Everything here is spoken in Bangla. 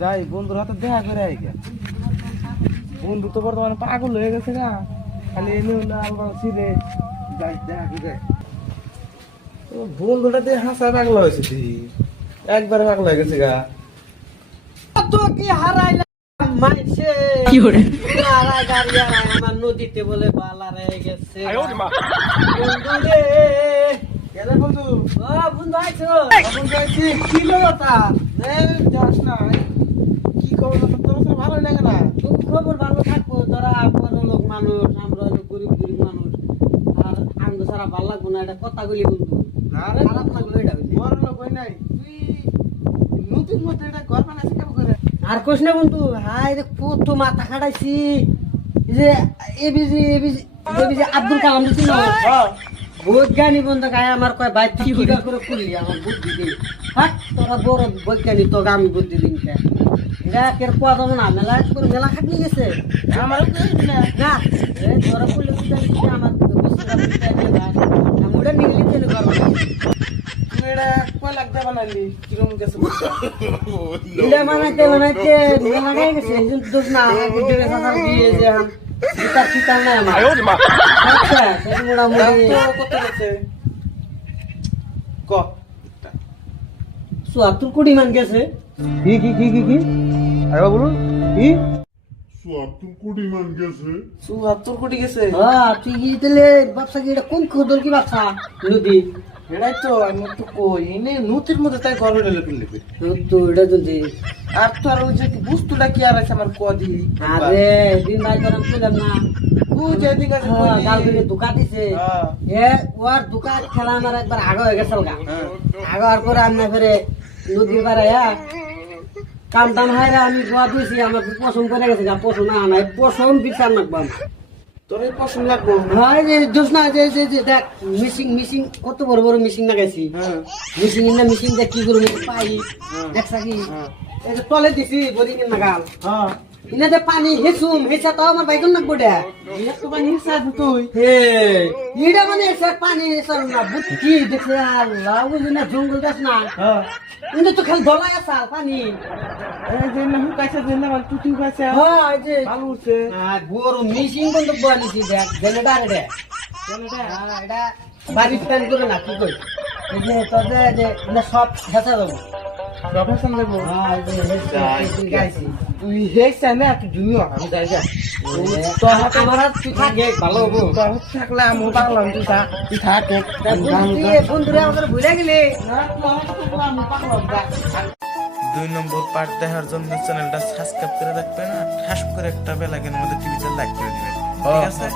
যাই বন্ধুর হাতে দেখা করে আইগা। বন্ধু তো বর্তমানে পাগল হয়ে গেছে না, খালি এনে ছিঁড়ে যাই দেখা করে। বন্ধুটা দিয়ে হাসা পাগলা হয়েছে, একবারে পাগলা হয়ে গেছে গা। তো কি হারাইলাম মাইছে কি করে হারাই গাড়ি হারাই আমার নদীতে বলে বালা রয়ে গেছে বন্ধু রে। গেলে বন্ধু, ও বন্ধু আইছো এখন যাইছি। কি কথা যাস না, কি খবর? তোর সাথে ভালো লাগে না? তোর খবর ভালো থাকবো, তোরা বড় লোক মানুষ, আমরা হলো গরিব গরিব মানুষ, আর আঙ্গ সারা ভালো লাগবো না, এটা কথা গুলি বন্ধু। আরে খারাপ লাগলো এটা বলি। বড় লোক হই নাই তুই, নতুন মধ্যে এটা ঘর বানাইছিস কেমন করে? আর কোশ না বন্ধু, হাই রে কত মাথা খাটাইছি। এই যে এবিজি আব্দুল কালাম দিছি না, বৈজ্ঞানিক বন্ধু গায়ে আমার কয় ভাই তুই কি করে করলি আমার বুদ্ধি দিই। হাট তোরা বড় বৈজ্ঞানিক, তোকে আমি বুদ্ধি দিন কে এটা কের কোয়া যাবো না, মেলা করে মেলা খাটনি গেছে আমারও কইবি না। না এই তোরা করলে আমার ওটা নিগলি চলে করবো তুই এটা কয় লাখ দিয়ে বানাইলি? কিরম গেছে? এটা বানাইতে বানাইতে মেলা গায়ে গেছে দোষ না বুদ্ধি দিয়ে যে গীতার চিতার নাই আমার। আচ্ছা সেটা মোটামুটি দাম তো কত গেছে? ক ৭৪ কোটি মান গেছে। কি কি কি কি কি আরে বলুন কি? ৭৪ কোটি মান গেছে। ৭৪ কোটি গেছে? হ্যাঁ তুই কি তাহলে ব্যবসা কি এটা কোন খোদল কি ব্যবসা নদী এটাই তো আমি তো কই এনে নদীর মধ্যে তাই ঘর হইলে কিনলে। তো এটা যদি আর তো আর ওই যে বুঝতুটা কি আর আছে আমার কদি? আরে দিন ভাই তোর পেলাম না ও যেদিন আছে গাল করে দোকা দিছে এ ওর দোকান খেলা আমার একবার আগে হয়ে গেছে গা আগে আর পরে আমি ফেরে নদী পাড়াইয়া কাম টাম হয় আমি গোয়া দিয়েছি আমার পছন্দ করে গেছে গা পছন্দ না নাই পছন্দ বিচার নাকবাম। তোর এই পছন্দ লাগবো? হয় যে দোষ না যে দেখ মিশিং কত বড় বড় মিশিং লাগাইছি মিশিং দেখ কি করবো পাই দেখছা কি এই যে তলে দিছি বলি কিনা গাল হ্যাঁ ইনা যে পানি হেসুম হেসা তো আমার বাইকন নাকবো দে একটু পানি হিসা তুই। হে ইডা মানে এসে পানি হেসা না বুদ্ধি দেখছে আল্লাহ বুঝি না জঙ্গল গাছ না হ্যাঁ কিন্তু তো খালি দলাই আসা পানি এই যে না হুকাইছে যে না টুটি হুকাইছে হ্যাঁ এই যে ভালো উঠছে। বড় মিশিং কিন্তু বানিয়েছি দেখ জেনেটার এটা এটা বাড়ি প্ল্যান করে না কি কই এই যে তোদের যে সব হেসা দেবো প্রফেশন দেবো। হ্যাঁ এই যে হেসা গাইছি তুই হেসা না তুই জুনিয়র আমি যাই যা। তোর হাতে আমার হাত তুই থাকে ভালো হবো তোর থাকলে আমি পাগলাম, তুই থাক বন্ধুরা আমাদের ভুলে গেলি 2 নম্বর পার্ট দেখার জন্য চ্যানেলটা সাবস্ক্রাইব করে রাখবেন আর ঠাস করে একটা বেল আইকনের মধ্যে টিভিতে লাইক করে দিবেন। ঠিক আছে?